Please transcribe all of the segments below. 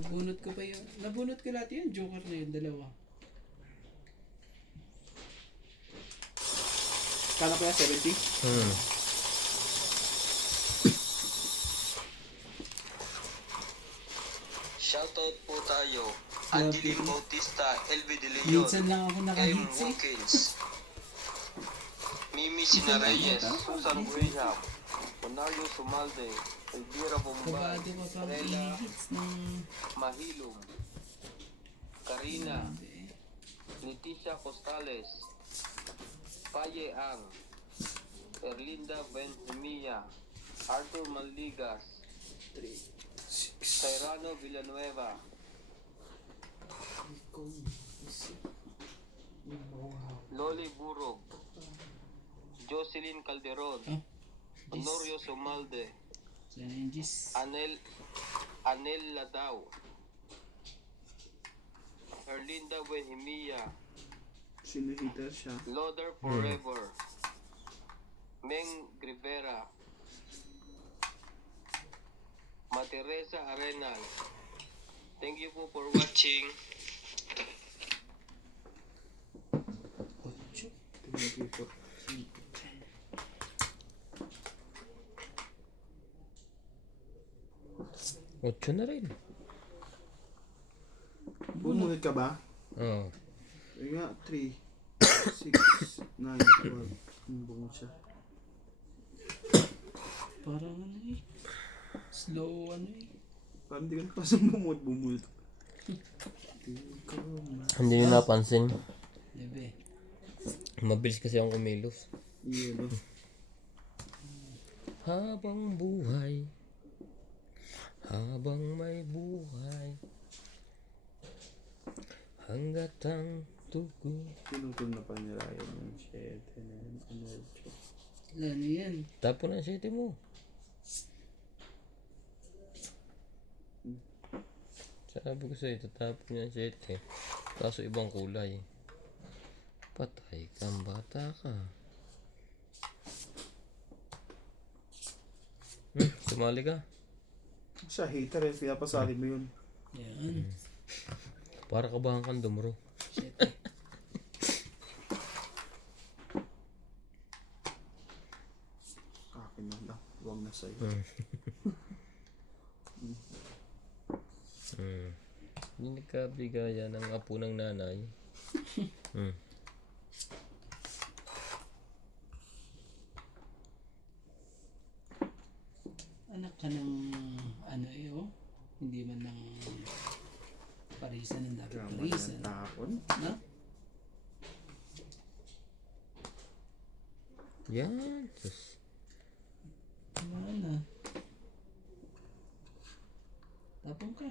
Nabunot ko pa yun. Nabunot ko lahat yun. Joker na yun, dalawa. Kala ko yan, 70? Shoutout po tayo. Angeline Bautista, LV De Leon, Minsan lang ako Kim nakahits eh. Wilkins, Mimi Sina Reyes, Susan Graham, Monario Sumalde, Elvira Bombay, Kabado pa pang Rela hits ng... Mahilom, Karina, Leticia Costales, Paye Ang, Erlinda Benjamia, Arthur Manligas, Cairano Villanueva, Loli Burog, Jocelyn Calderon, Oh, Honorio Sumalde, challenges. Anel Ladao, Erlinda Benjamia, Sinuhitar siya. Loader Forever, Meng Rivera, Materesa Arenal. Thank you po for watching. Tingnan dito. Ocho na rin. Bumunod ka ba? Oo. Ayun nga, 3, 6, 9, 12. Bumunod siya. Parang ano eh. Slow ano eh. Parang hindi ka nakasang bumulot. Hindi nyo napansin. Bebe. Mabilis kasi ang kumilos. Iya ba? Habang buhay, habang may buhay, hanggat ang tugo. Pinutol na pa ni Ryan yung 7 na yun. Ano yan? Tapon ang sete mo. Sabi ko sa'yo, tatapon niya ang sete. Kaso ibang kulay. Patay kang bata ka. Sumali ka. Siya hater eh, pinapasali mo yun. Yan. Para kabahan kang dumuro. Shit. Akin na lang, huwag na sa'yo. Hindi nagkabigayan ng apo ng nanay. Anak ka ng ano eh oh. Hindi man ng parisan ng dapat Drama parisan. ng tapon. No? Yan. Sus. Wala na. Tapon ka.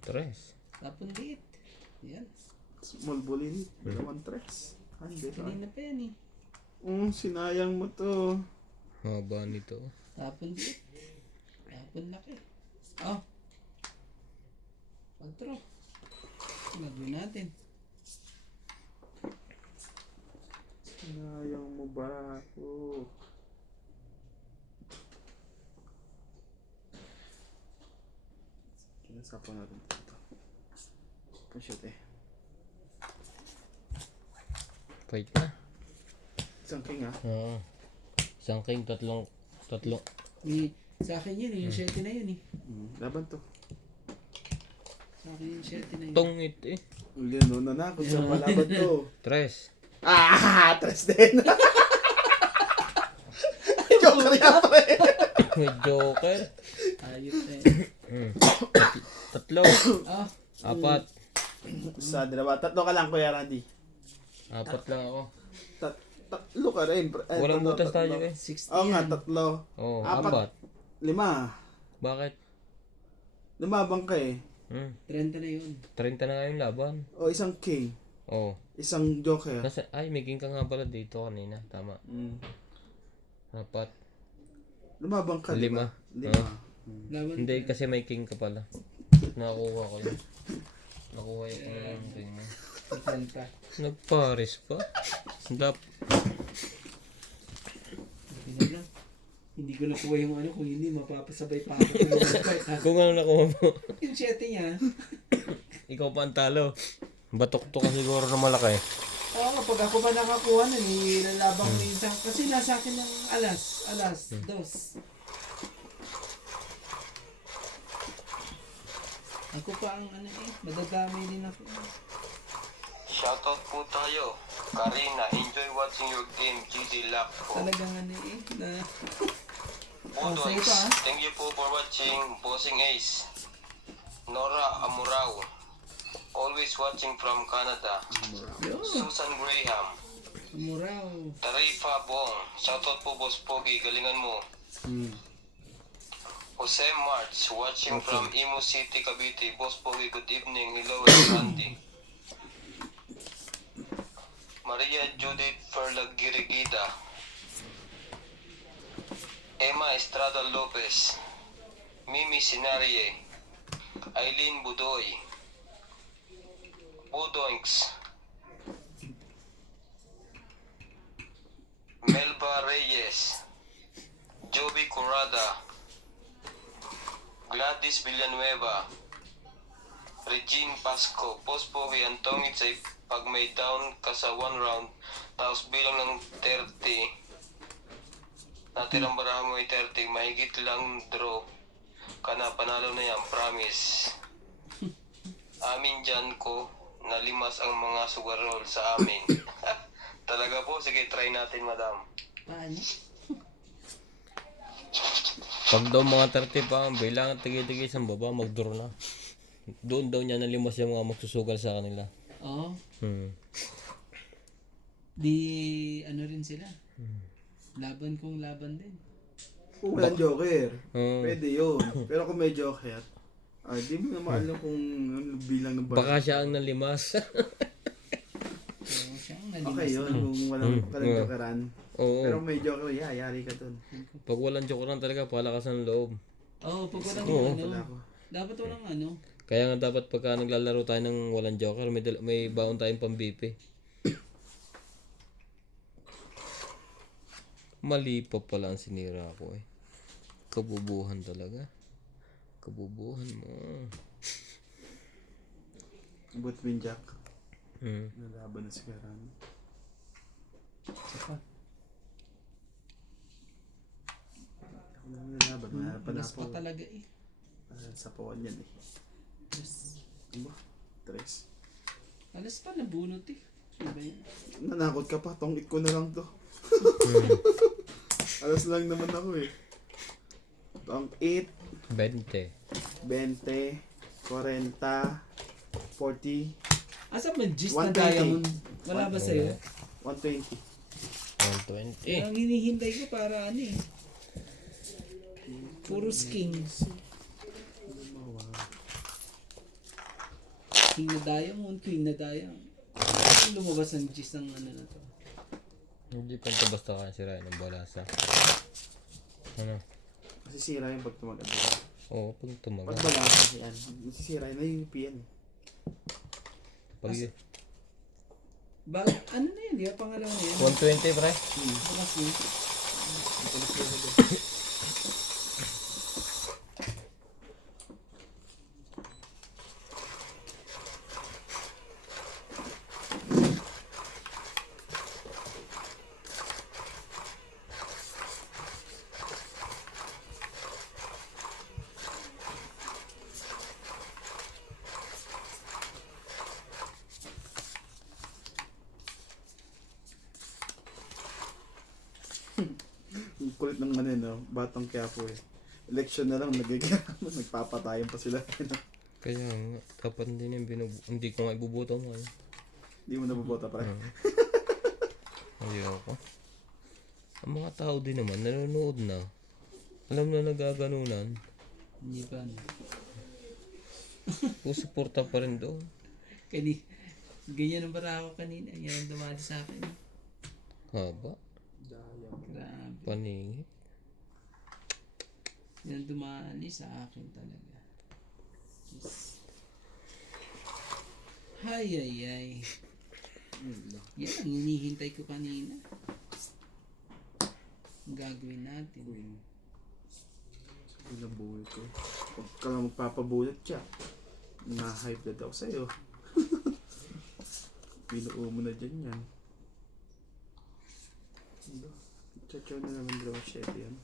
Tres. Tapon liit. Yan. Small bully, dalawang tres. Hindi ka. Kanina pa yan eh. Sinayang mo to. Haba nito. Tapon liit. Tapon laki. Oh. Pag-throw. Gagawin natin. Sinayang mo ba ako? Kinasapo natin dito. Pushot eh. Fight na. Isang king ah. Oo. Isang king, tatlong. Sa akin yun eh. Yung 7 na yun eh. Laban to. Sa akin yung 7 na yun. Tungit eh. Uli, no na kung saan palaban to. Tres. Tres din. Joker yan pre. May joker. Ayos na yun. Tatlo. Oh. Apat. Sa dalawa. Tatlo ka lang Kuya Randy. Apat lang ako. Tatlo ka rin. Walang tatlo, butas tayo tatlo. eh. 60 Oo nga, yan. tatlo. Oo, Apat. apat. 5. Bakit? Lumabang ka eh. 30 na yun. 30 na nga yung laban. O isang king. Oo. Isang joker. Kasi, ay, may king ka nga pala dito kanina. Tama. Apat. Lumabang ka, Lima. diba? 5. Laban Hindi, kasi may king ka pala. Nakuha ko lang. Nakuha ko lang yung king mo. 30. Nagpares pa? Dap. Okay na lang. Hindi ko nakuha yung ano, kung hindi mapapasabay pa ako. Kung ano nakuha mo. Yung 7 niya. Ikaw pa ang talo. Batok-tok ka siguro na malaki. Oo, pag ako pa nakakuha na, nilalabang mo yung kasi nasa akin ng alas, 2. Ako pa ang ano madadami din ako. Shoutout po tayo. Karina, enjoy watching your game. GG Luck po. Talagang ano na... Budoy, sa'yo to, ah. thank you po for watching Bossing Ace. Nora Amurao, always watching from Canada. Yo, Susan Graham, muraw. Tarifa Bong, shoutout po Boss Pogi, galingan mo. Jose March, watching from Imo City, Cavite. Boss Pogi, good evening. Hello, and Randy. Maria Judith Ferlagirigida. Emma Estrada Lopez, Mimi Sinarie, Eileen Budoy, Budoinks, Melba Reyes, Joby Corrada, Gladys Villanueva, Regine Pasco, Post Pogi, ang tongit sa pag may down ka sa 1 round, tapos bilang ng 30, natirang baraha mo ay 30, mahigit lang draw ka na, panalo na yan, promise. Amin dyan ko, nalimas ang mga sugarol sa amin. Talaga po, sige try natin madam. Paano? Pag daw mga 30 pa, bilangan tigi-tigi sa baba, mag-draw na. Doon daw niya nalimas yung mga magsusugal sa kanila. Oo. Di ano rin sila. Laban kong laban din. Kung walang joker, Oo. pwede yun. Pero kung may joker, di mo naman alam kung ano bilang ng Baka siya ang nalimas. Oo, siya ang nalimas Okay yun, na. kung walang jokeran. Oo. Pero kung may joker, yari ka dun. Pag walang jokeran talaga, palakas ng loob. Oo, pag walang Oo. Wala ano. ko. Dapat walang ano. Kaya nga dapat pagka naglalaro tayo ng walang joker, may baon tayong pang-BP. Mali pa pala ang sinira ko eh. Kabubuhan talaga. Kabubuhan mo. But win jack. Hmm. Nalaban na si Karan. Saka, Ako na nalaban, mahalapan na alas pa po. talaga eh. Sa pawan yan eh. Alas, Diba? Tres. alas pa nabunot eh. Diba yan? Nanakot ka pa, tongit ko na lang to. Alas lang naman ako eh. Ang 8, 20. 20, 40, 40, Asa man gist na 120. diamond? Wala ba sa'yo? 120. 120. Ang hinihintay ko para ano eh. Puro king. King na diamond, queen na diamond. Ano lumabas ang gist ng ano na to? Hindi pa ito basta kaya sirain ng balasa. Ano? Masisira yung pag tumagal. Oo, pag tumagal. Pag balasa yan, masisira yun. Nayupi yan eh. Pag Ano na yan? Di ba pangalawa na yan? 120 pre? Bukas yun. Ang kulit ng ano no, batang Quiapo eh. Election na lang, nagpapatayan pa sila. Kaya nga, dapat hindi niya hindi ko nga ibubuto mo. Hindi mo nabobota pa. Hindi ako. Ang mga tao din naman, nanonood na. Alam na nagaganunan. Hindi ba ano? Suporta pa rin doon. Ganyan ang bara ako kanina. Yan ang dumali sa akin. Haba. Grabe. Paningit. Yan dumali sa akin talaga. Yes. Ay, ay, ay. Yan ang hinihintay ko kanina. Ang gagawin natin. Queen. Binabuhay ko. Huwag ka lang magpapabulat siya. Na-hype na daw sa'yo. Binuo mo na dyan yan. Chachaw na naman daw siya yan.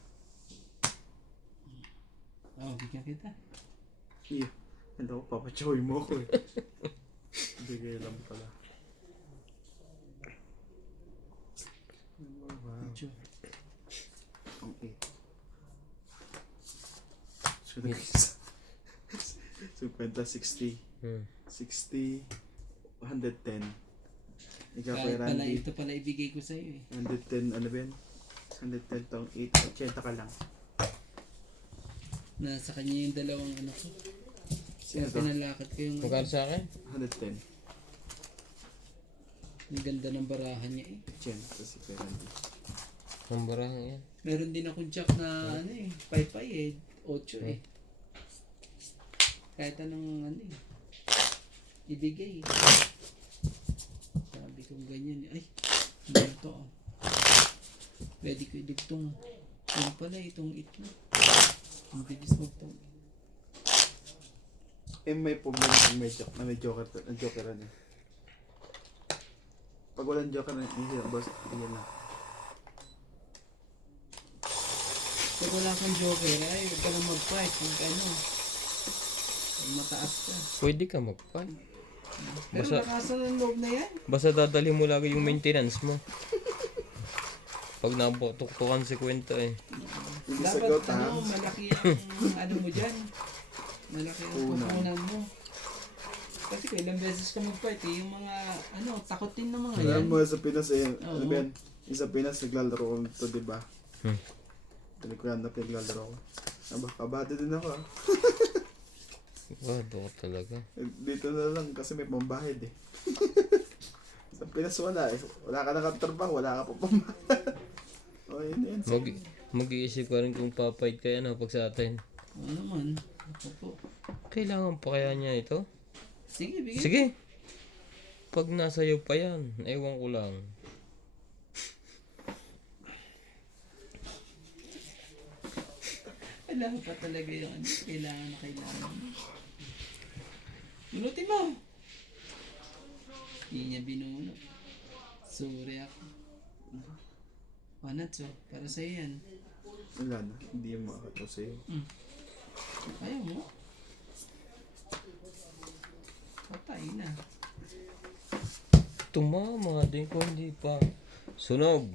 Oh, bigyan kita. Iya. Ano ko, papachawin mo ako eh. Bigay lang pala. Wow. Medyo. Ang 8. So, 60. Hmm. 60. 110. Ikaw Kahit kay pala Randy. ito pala ibigay ko sa iyo eh. 110, ano ba yan? 110 tong 8. 80 ka lang. Nasa kanya yung dalawang anak ko. Sino Kaya to? pinalakad ko yung Magkano sa akin? 110. ang ganda ng barahan niya eh. 80 kasi kay Randy. Ang barang yan. Meron din akong jack na ano eh, paypay eh, 8 eh. Kahit anong ano eh, ibigay eh. Sabi ko ganyan eh, ay, ano to oh. Pwede ko idugtong. Yung pala itong itlog. Ang bilis magtong. Eh may problema kung may joke na may joker na jokeran eh. Pag walang joker na hindi na boss, hindi na. Pag wala kang joker, ay huwag ka lang mag-fight. Huwag ano, pag mataas ka. Pwede ka magpan. Pero Basta- lakasan ng loob na yan. Basta dadalhin mo lagi yung maintenance mo. Pag nabutuktukan si kwenta eh. Hindi sa Dapat gout ha. ano, malaki ang ano mo dyan. Malaki ang Punan. pupunan mo. Kasi kung ilang beses ka mag-fight eh, yung mga ano, takotin na mga Alam yan. mo sa Pinas eh, ano Oo. ba yan? Yung sa Pinas naglalaro ko ito, di ba? Hmm. Tinikuyan na naglalaro ko. Aba, kabado din ako ah. Wado ka talaga. Eh, dito na lang kasi may pambahid eh. Sa Pinas wala eh. Wala ka nakatrabaho, wala ka pa pambahid. O yun yun. Mag-iisip ka rin kung papayad kaya na pag sa atin. Oo naman. Ako po. Kailangan pa kaya niya ito? Sige, bigay. Sige. Pag nasa iyo pa yan, ewan ko lang. Kailangan pa talaga yung ano, kailangan na kailangan. Bunutin mo! Hindi niya binunot. Sorry ako. Panat so, para sa'yo yan. Wala na, hindi yung makakataw sa'yo. Ayaw mo. Patay na. Tumama din ko hindi pa. Sunog.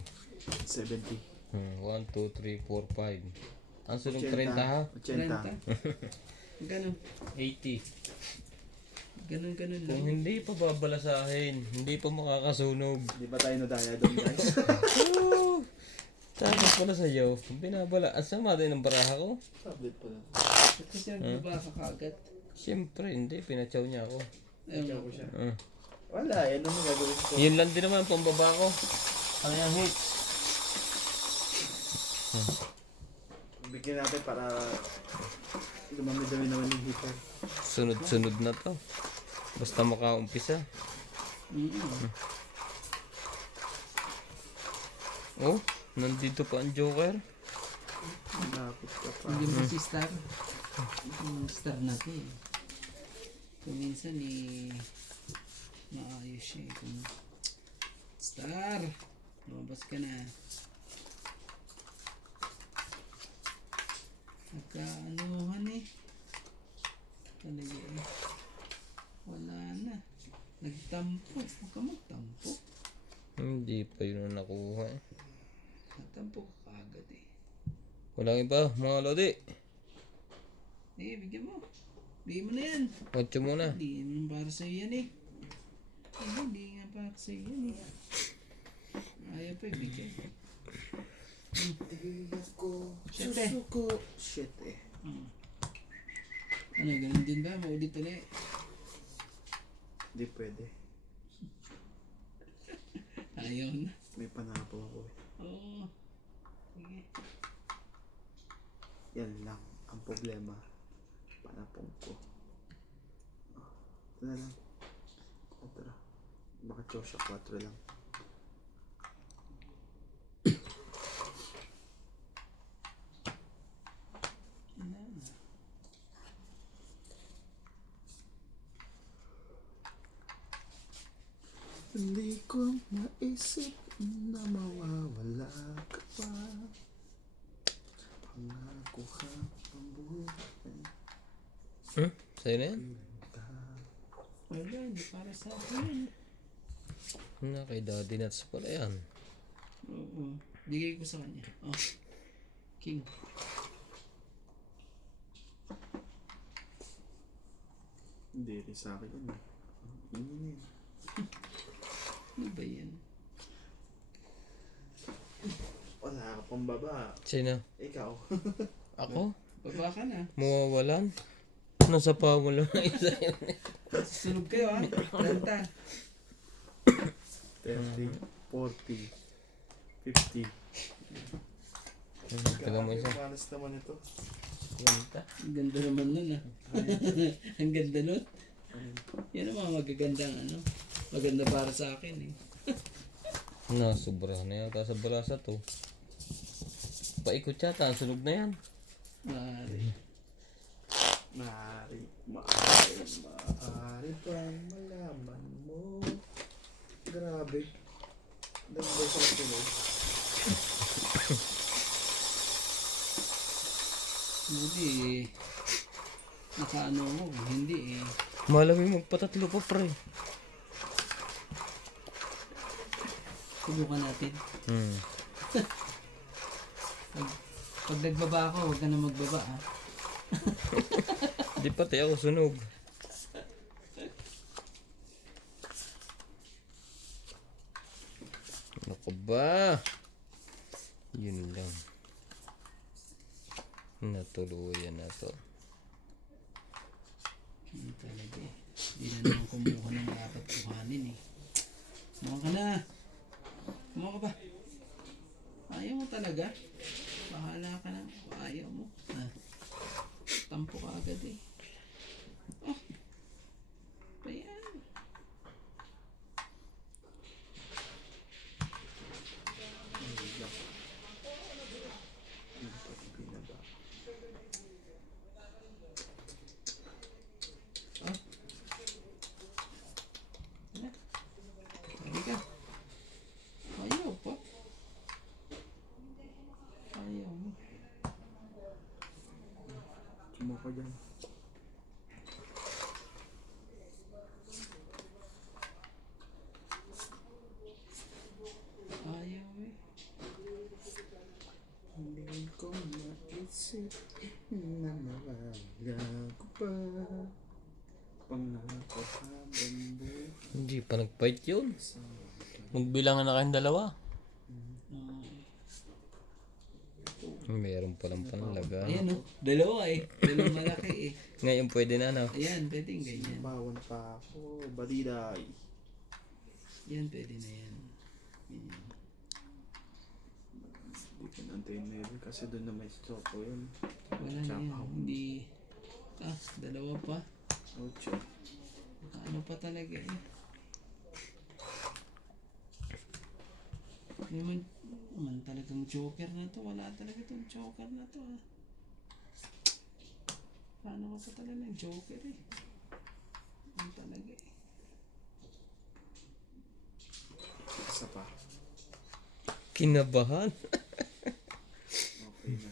70. 1, 2, 3, 4, 5. Ang sunog 80. 30 ha? 80. Ganun. 80. Ganun Kung lang. hindi pa babalasahin, hindi pa makakasunog. Di ba tayo nadaya doon guys? Tapos pala sa'yo, binabala. Ang sama din ng baraha ko. Tablet pa lang. Ba't kasi nagbabaka kagad? Siyempre, hindi. Pinachaw niya ako. Ayun. ko siya. Ah. Wala, yan naman gagawin ko. Yun lang din naman ang pambaba ko. Ano yung hits? Bigyan natin para lumami-dami naman yung heater. Sunod-sunod na to. Basta makaumpisa. Oh, nandito pa ang Joker. Nakapit ka pa. Hindi mo si Star. Yung Star natin eh. Kung minsan eh, maayos siya eh. Kung Star! Lumabas ka na. Nagkaanuhan eh. Talaga eh. Wala na. Nagtampo. Huwag ka magtampo. Hindi pa yun ang nakuha eh. Nagtampo ka kagad eh. Walang iba, mga lodi. Eh, bigyan mo. Bigyan mo na yan. 8 muna. Hindi naman para sa'yo yan eh. Hindi nga para sa'yo yan eh. Ayaw pa ibigay. Shit eh. Susuko. Shit eh. Ano, ganun din ba? Maulit ulit. Hindi pwede. Ayaw na. May panapo ako eh. Oo. Sige. Yan lang ang problema. Panapong ko. Ito na lang. 4. Baka Chosha 4 lang. Hindi ko maisip na mawawala ka pa. Pangako ka pambuhay Sa'yo na yan? ka. Wala, hindi para sa akin. Kay Daddy Nuts pala yan. Oo. Bigay ko sa kanya. Oh. King. Hindi rin sa akin yun. Yun. Ano ba yan? Wala ka pang baba. Sino? Ikaw. Ako? Baba ka na. Mawawalan? Nasa pa mo lang na isa yun. Susunog kayo ha. Kanta. 30, 40, 50. Taga mo isa. Malas naman ito. Ganda. Ang ganda naman nun ha. Ang ganda nun. Yan ang mga magagandang ano. Maganda para sa akin eh. Sobra na yata sa balasa to. Paikot yata, ang sunog na yan. Maaari. Maaari pang malaman mo. Grabe. Dami sa tunog. Hindi eh. Nakaano ako. Hindi eh. Malamig magpatatlo pa, pre. Subukan natin. Pag nagbaba ako, huwag ka na magbaba ha. Di pati ako sunog. Ano ka ba? Yun lang. Natuluyan na to. Hindi talaga eh. Hindi na naman kumuha ng dapat kuhanin eh. Kumuha ka na. Kumuha ka ba? Ayaw mo talaga? Bahala ka na. Ayaw mo. Tampo ka agad eh. Oh. Ayan. Sabi ka. Ayaw pa. Ayaw mo. Sumuko dyan. Ayaw eh. Hindi ko maisip na mawala ko pa. Pangako habang buhay. Hindi pa nag-fight yun. Magbilangan na kayong dalawa. Meron palang panlaga. Ayan oh. Dalawa eh. Dalawang malaki eh. Ngayon pwede na, no? Ayan, pwedeng ganyan. Bawal pa ako. Baliday. Yan, pwede na yan. Ganyan. Hindi ko nantayin na yun kasi doon na may choco yun. Wala na yan. Hindi. Dalawa pa. Ocho. Ano pa talaga eh. Naman talagang joker na to. Wala talaga itong joker na to ah. Paano ka pa talaga ng joker eh. Ano talaga eh. Isa pa. Kinabahan. Okay na.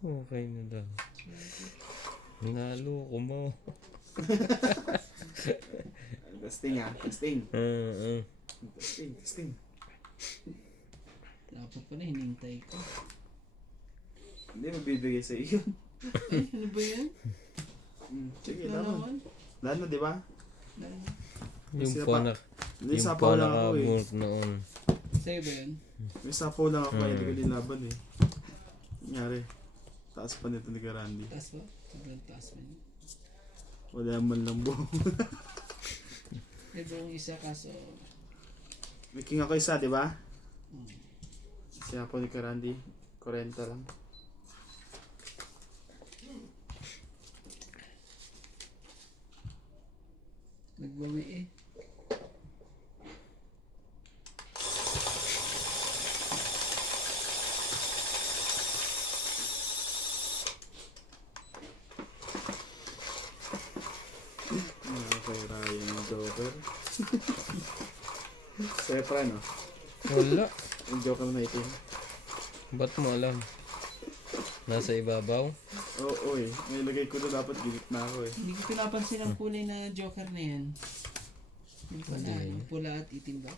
Okay na daw. Nalo ko mo. Testing ah. Testing. Uh-uh. Testing. Testing. Dapat pala hinintay ko. Hindi mabibigay sa iyo. Ay, ano ba yan? Sige, Wala laman. naman. Lalo, di ba? Yung Sila pa pa. na, May yung sapaw pa lang ako eh. nakabunot noon. Sa'yo ba yan? May sapaw lang ako eh. Hindi ko nilaban eh. Nangyari. Taas pa nito ni Karandi. Taas ba? Sobrang taas ba yun? Wala man lang buong. May buong isa kaso. May king ako isa, di ba? Siya po ni Karandi. 40 lang. Nagbawi eh. Kay Ryan Joker. Sa'yo pa no? Wala. Yung joker na itim. Ba't mo alam? Nasa ibabaw? Oo eh. Nilagay ko na dapat gilip na ako eh. Hindi ko pinapansin ang kulay na joker na yan. Yung pala, Hindi. yung pula at itim ba?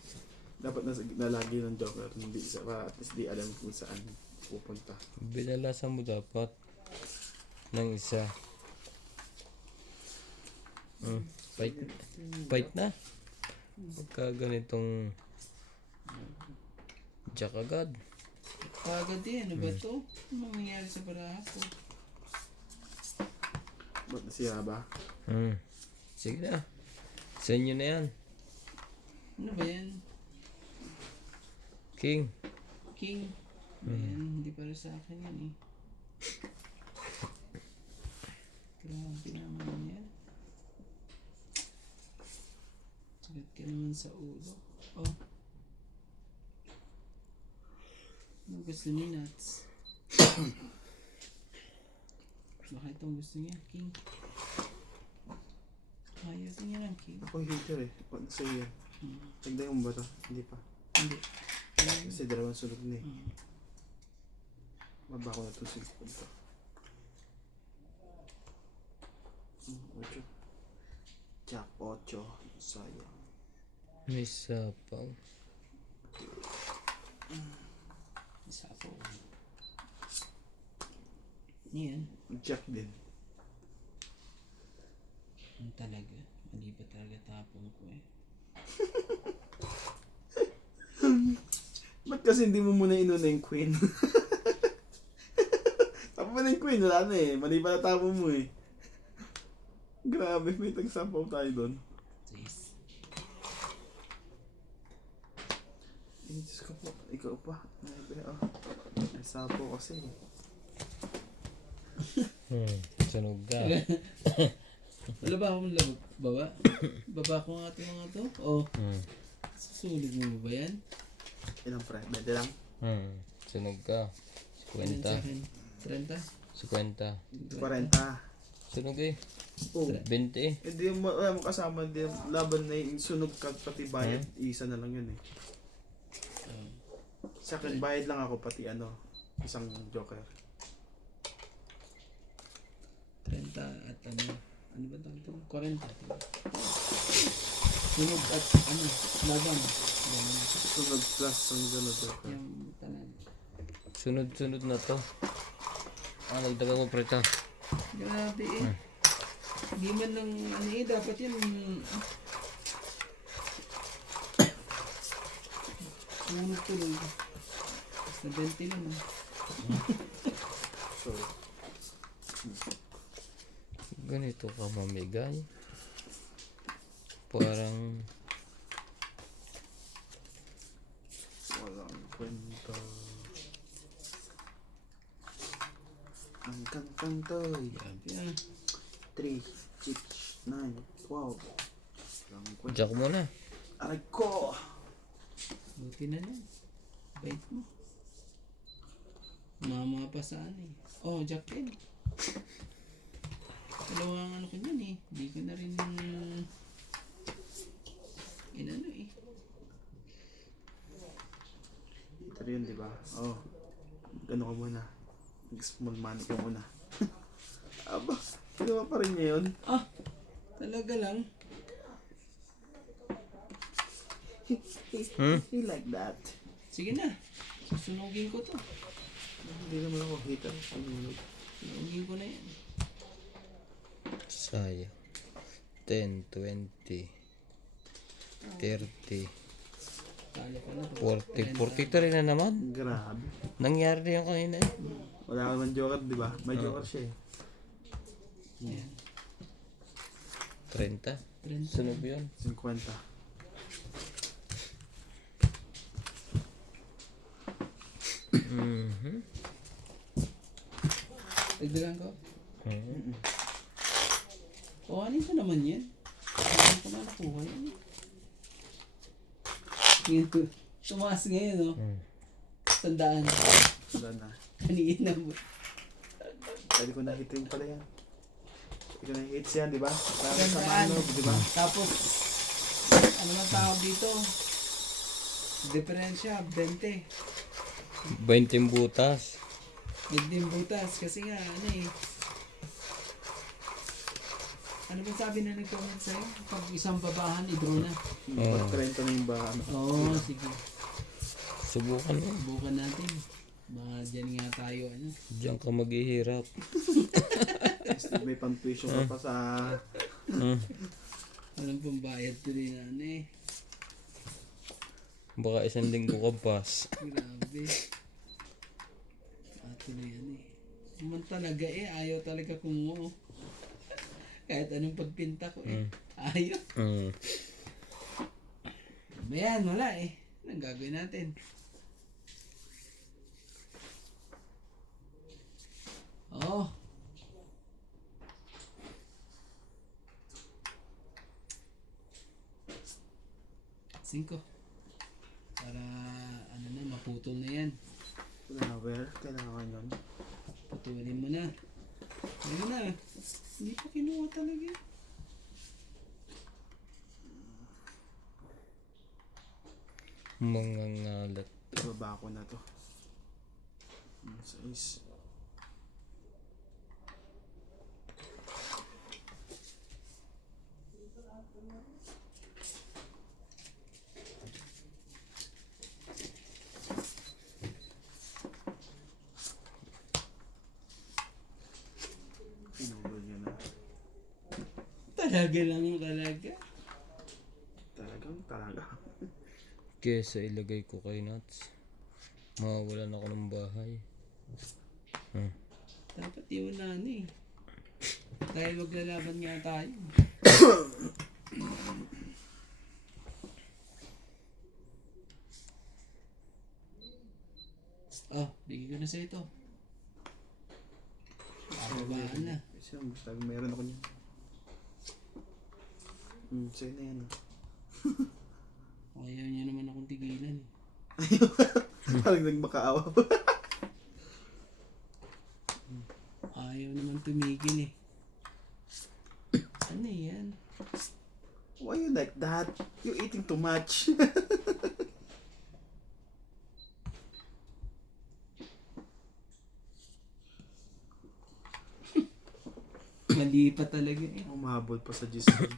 Dapat nasa gitna lagi ng joker. Hindi isa para at least di alam kung saan pupunta. Binalasan mo dapat ng isa. Fight. Fight na. Pagka ganitong jack agad. Kagad eh, ano ba to? Ano nangyayari sa baraha ko? Ba't nasira ba? Sige na. Sa inyo na yan. Ano ba yan? King. King? Ayan, hindi para sa akin yan eh. Grabe naman yan. Sagat ka naman sa ulo. Oh. Ano gusto ni Nuts? Baka itong gusto niya, King. Ayasin niya lang, King. Ako hater eh. Ba't sa'yo yan? Tagdagan mo ba ito? Hindi pa. Hindi. Kasi dalawang sunod na eh. Maba ko na ito silip ko ito. 8. Jack 8. Sayang. May sapaw. Isa po. Yan. Jack din. Ano talaga? Mali ba talaga tapong ko eh? Ba't kasi hindi mo muna inuna yung queen? Tapo mo na yung queen, wala na eh. Mali pala tapo mo eh. Grabe, may tagsapaw tayo doon. Jeez. Eh, Diyos ko po, ikaw pa. May sapaw kasi. Sunog ka. Wala ba akong baba? Baba ko nga itong mga to? O, susulig mo ba yan? Ilang pre? 20 lang? Sunog ka. Ilan sa 50. akin? 30? 50. 40. Sunog eh. Oh. 20 eh. Hindi mo, wala mo kasama, hindi laban na yung sunog ka pati bayad, isa na lang yun eh. Sa akin, bayad lang ako pati isang joker. 30 at ano ba tawag ito? 40. Diba? Sunog at laban. Ganun. Sunog plus ang gano'n joker. Yung tanan. Sunod-sunod na to. Nagdagan mo preta. Grabe eh. Hindi man lang dapat yun. Sunog tuloy. Basta 20 lang ah. So, Ganito ka mamigay. Parang walang kwenta. Ang kantang-toy. Grabe ah. 3, 6, 9, 12. Walang kwenta. jack mo na. Aray ko! Buti na lang. Bait mo. Mama pa saan eh. Oh, Jack Ken. Dalawang ano ko yan eh. Hindi ko na rin inano eh. Ito rin, di ba? Oh, gano'n ka muna. Small money ka muna. Aba, ginawa pa rin niya yun. Ah! Talaga lang. He like that. Sige na. Susunugin ko to. Hindi naman ako hater. Sunugin ko na yan. Sayang. 10, 20, 30, Kaya ko na to. 40. 43 na naman. Grabe. Nangyari na yung kanina eh. Wala ka naman joker, di ba? May joker siya eh. Ayan. 30. 30. Sunog yun. 50. Nagdagan ko. Mhm. O, ano ko naman yan? Ano ko na nakuha yan? Ngayon, tumaas ngayon, no? Tandaan. Wala na. Kanina mo. Pwede ko na hitin pala yan. Pwede ko na hits yan, di ba? Para sa Tandaan. mano, di ba? Tapos, ano man tawag dito? Diferensya, 20. 20 butas. Nagdim butas kasi nga ano eh. Ano ba sabi na nag-comment sa'yo? Pag isang babahan, i-draw na. Pag 30 na yung ba, ano. Oo, sige. Subukan mo. Subukan natin. Baka dyan nga tayo, ano. Diyan ka maghihirap. May pang-tuition ka pa sa... Walang pambayad tuloy na ano eh. Baka isang linggo ka pass. Grabe. Tuloy yan eh. Naman talaga eh, ayaw talaga kumuha. Kahit anong pagpinta ko eh. Ayaw. Bayan, wala eh. Anong gagawin natin? Oh. Cinco. Para ano na, maputol na yan. Flower, kailangan yun. Putulin mo na. Ayun na. Hindi pa kinuha talaga. Mga ngalat. Ibaba ko na to. Size. Pinugol niya na. Talaga lang talaga. Talaga. Kesa ilagay ko kay Nuts. Mawawalan ako ng bahay. Dapat yun na ano eh. Dahil maglalaban nga tayo. Oh, bigay ko na sa ito. Babaan na. Kasi meron ako niyan. Sa'yo na yan. Ayaw niya naman akong tigilan eh. Parang nagmakaawa pa. Ayaw naman tumigil eh. Ano yan? Why you like that? You eating too much. Mali pa talaga eh. Umahabol pa sa Giselle.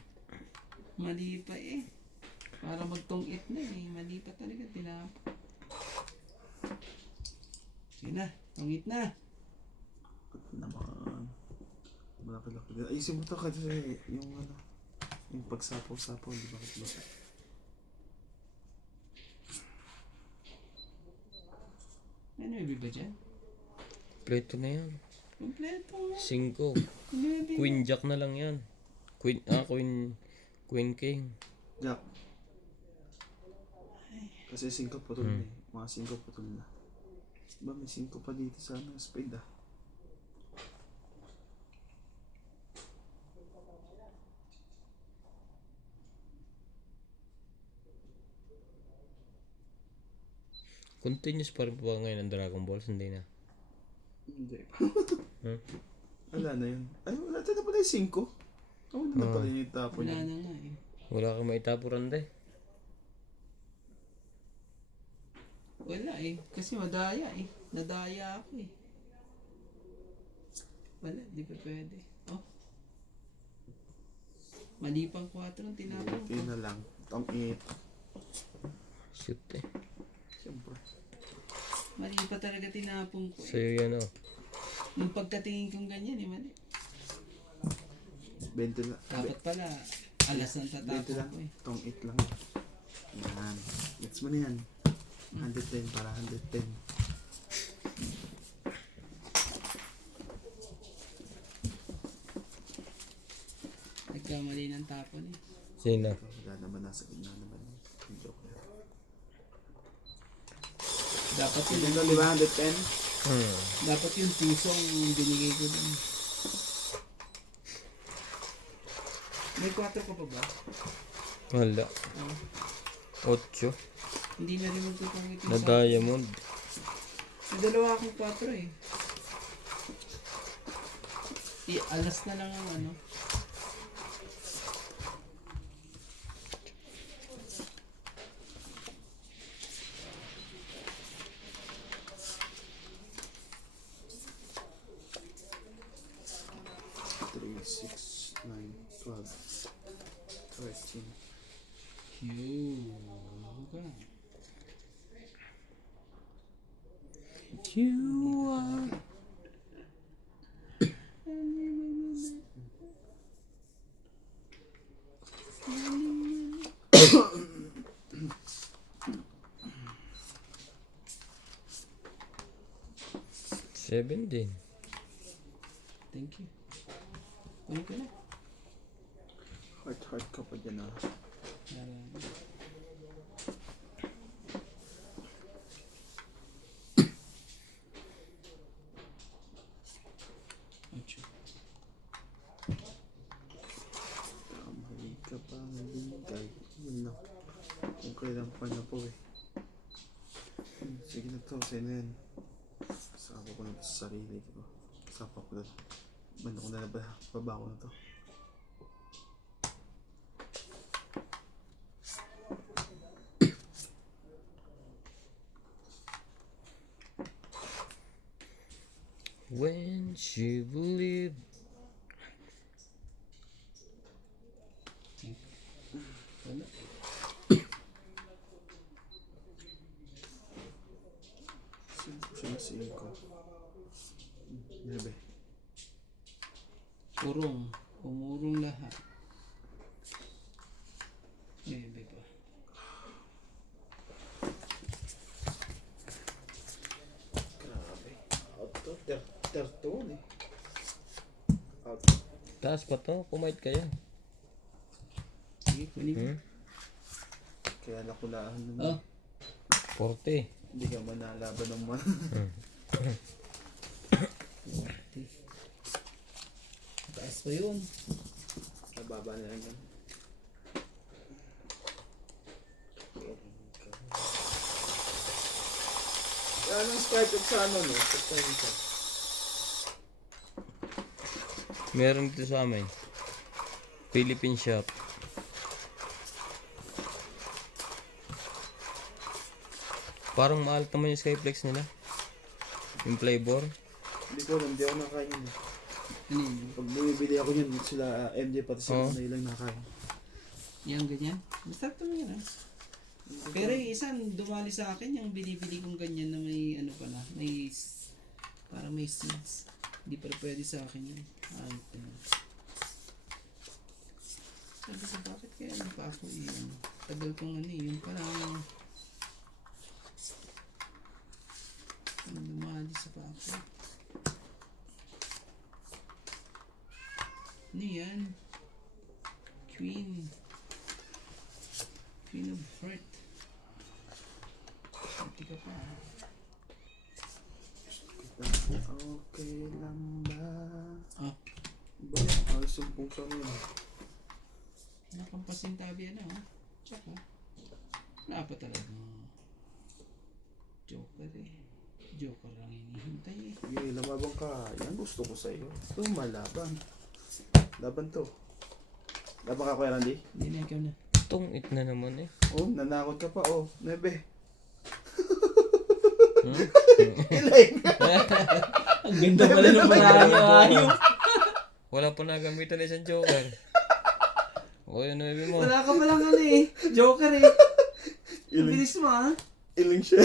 Mali pa eh. Para magtungit na eh. Mali pa talaga. Tinapa. Sige na. Tungit na. Naman. Malaki-laki din. Ayusin mo ito kasi yung ano. Yung pagsapaw-sapaw. Di ba kasi Ano may ba dyan? Pleto na yan. Kompleto nga. 5. Grabe. Queen Jack na lang yan. Queen King. Jack. Kasi 5 putol na eh. Mga 5 putol na. Ba may 5 pa dito sa ano, spade ah. Continuous pa rin po ba ngayon ang Dragon Balls? Hindi na. Hindi. Hmm? Wala na yun. Ay, wala na pala yung 5. Wala na pala yung tapon Wala yun. na nga eh. Wala kang maitapuran de. Wala eh. Kasi madaya eh. Nadaya ako eh. Wala, di pa pwede. Oh. Mali pang 4 ang tinapon ko. Yun na lang. Tong 8. Shoot eh. Siyempre. Mali pa talaga tinapon ko eh. Sa'yo yan oh. Nung pagkatingin kong ganyan eh, mali. 20 lang. Dapat pala, alas ang 20 tatapon lang. ko eh. Tong 8 lang. Yan. Gets mo na yan. 110 para 110. Nagkamali ng tapon eh. Sino? Wala naman nasa gitna naman. Joke lang. Dapat yun, Ito di ba 110? dapat yung piso ang binigay ko dun. May 4 ka pa ba? Wala. 8. Hindi na rin magtutungit yung Na diamond. May dalawa akong 4 eh. Alas na lang ang ano. 12, 13. You. Ka. You are. Seven din. Thank you. Kunin ko na. Heart ka pa dyan ah. Ocho. Mali ka pa ng bigay. Yun lang. Kung kailan pa na po eh. Sige na to, sa'yo na yan. Sapa ko na to sa sarili ko. Sapa ko na to. Banda ko na na ba? Baba ko na to. When she believed. Wala. Sinasihin ko. Nebe. Urong. Umurong lahat. Bebe pa. Grabe. Out to. Tertone eh. Out. Taas pa to. Kumait kayo. Sige, kunin ko. Kaya nakulaan nun. Oh. 40. Hindi ka manalaban ng man. Taas pa yun. Nababa na lang yan. Kaya nang start up sa ano no? Sa time. Meron dito sa amin. Philippine shop. Parang mahal naman yung Skyflex nila. Yung flavor. Hindi ko alam, hindi ako nakain yun. Ano yun? Pag bumibili ako yun, sila MJ pati sila Oo. na ilang nakain. Yan, ganyan. Masarap naman yan, ah. Pero yung isang dumali sa akin, yung binibili kong ganyan na may ano pala, may parang may seeds. Hindi pala pwede sa akin yun. Ay, sabi ko, bakit kaya ano pa ako yun? Tagal kong ano yun, parang dumali sa pa ako. Ano yan? Queen of Heart. Hindi ka pa. Okay lang ba? Ah, Ba? Ayos yung pusa mo yun. nakampasintabi yan ah. Tsaka, wala pa talaga. Joker eh. Joker lang hinihintay eh. Sige, lumabang ka. Yan gusto ko sa'yo. Lumalaban. Laban to. Laban ka Kuya Randy? Hindi na ikaw na. Tungit na naman eh. Oh, nanakot ka pa. Oh, nebe. Ang ganda pala ng pangalan ayun. Wala pa nagamitan na isang joker. O yun, nabi mo. Wala ka palang ano eh. Joker eh. Ang bilis mo ah. Iling siya.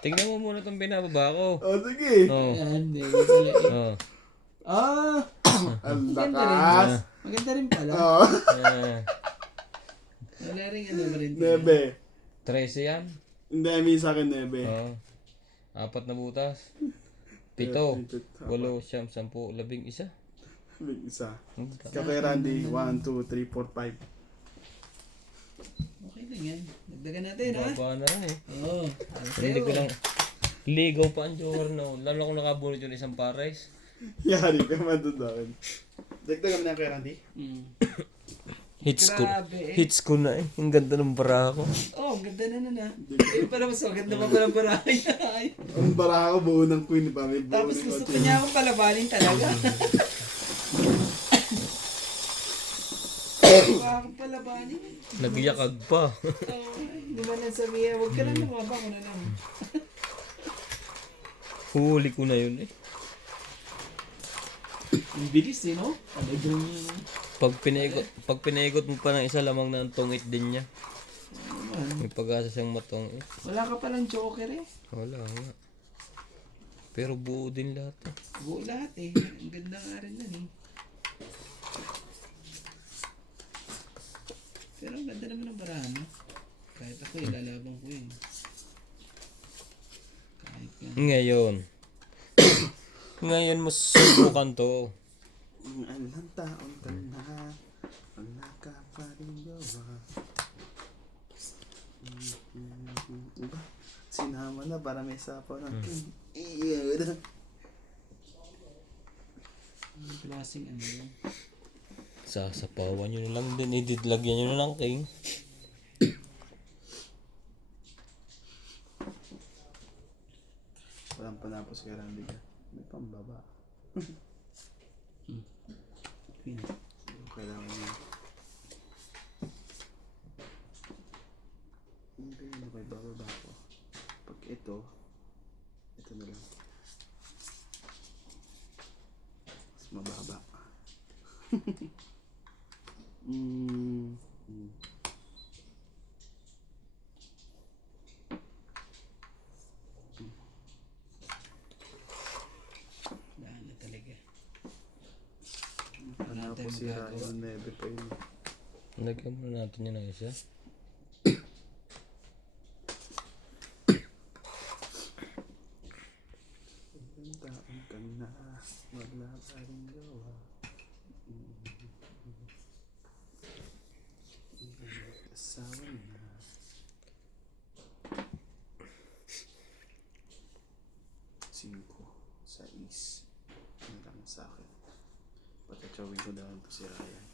Tingnan mo muna itong binababa ko. Oh, sige. Oh. Yan, baby pala eh. Oh. Ah! Ang Maganda lakas. Maganda rin pala. Oh, Ah. Wala rin ano ba rin. nebe. 13 yan. Hindi, I mean sa akin nebe. Oh. 4 na butas. 7, 8, 9, 10, 11. May isa. Ang Ikaw kay Randy, 1, 2, 3, 4, 5. Okay lang yan. Dagdagan natin ha. baba na rin eh. Oo. Hindi ko lang ligaw pa ang joker no. Lalo kung nakabunot yung isang pares. Yari ka man doon sa akin. Dagdagan mo na kay Randy. Mm. Hits ko. Grabe eh. Hits ko na eh. Ang ganda ng bara ko. Oh, ang ganda na na. Ayun pala mas maganda pa pala barahay. Ang bara ko buo ng queen pa. May buo Tapos ng gusto ko queen. niya akong palabanin talaga. Gusto akong palabanin. Nagyakag pa. Oh, hindi man lang sabihin, huwag ka lang lumaba ko na lang. Huli ko na yun eh. Ang bilis eh, no? Talagang, Pag pinaikot mo pa ng isa, lamang na ang tungit din niya. ano naman. May pag-asa siyang matungit. Wala ka palang joker eh. Wala nga. Pero buo din lahat eh. Buo lahat eh. Ang ganda nga rin nun eh. Pero ang ganda naman ng barahan, no? Kahit ako eh, lalabang ko yun. Kahit nga. Ngayon. Ngayon mo subukan to. Ilang taon ka na, wala ka pa rin gawa. Diba? Sinama na para may sapaw ng king. Iyan. Ang klaseng ano yun. Sasapawan nyo na lang din. Ididlagyan nyo na lang king. Walang panapos kay Randy ka. May pambaba. Yun. Kailangan niya. Hindi ano kay bababa ko. Pag ito na lang. Mas mababa. Daan na talaga. Ano po sira yung nebe pa yun. Lagyan muna natin yun ng isa. Ilang taon ka na, wala ka rin gawa. Asawa na. Cinco, sais. Ano lang sa akin. Patachawin ko daw ito si Ryan.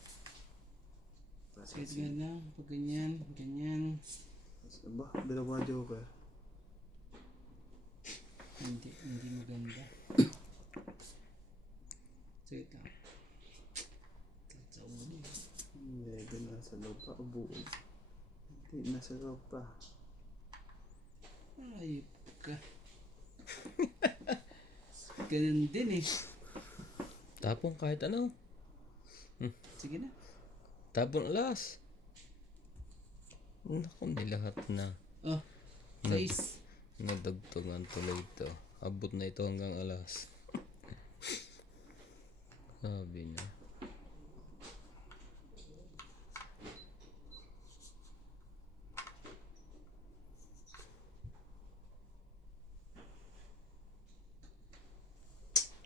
Kahit nga lang, pag ganyan, ganyan. Ba, dalawa joker. Hindi maganda. So ito. Ito sa ulo. Lego nasa loob pa, buo. Hindi, nasa loob pa. Ayop ka. Ganun din eh. Tapon kahit ano. Sige na. Tapon alas. Naku, nilahat na. Oh, size. Nadagtungan tuloy ito. Abot na ito hanggang alas. Sabi niya.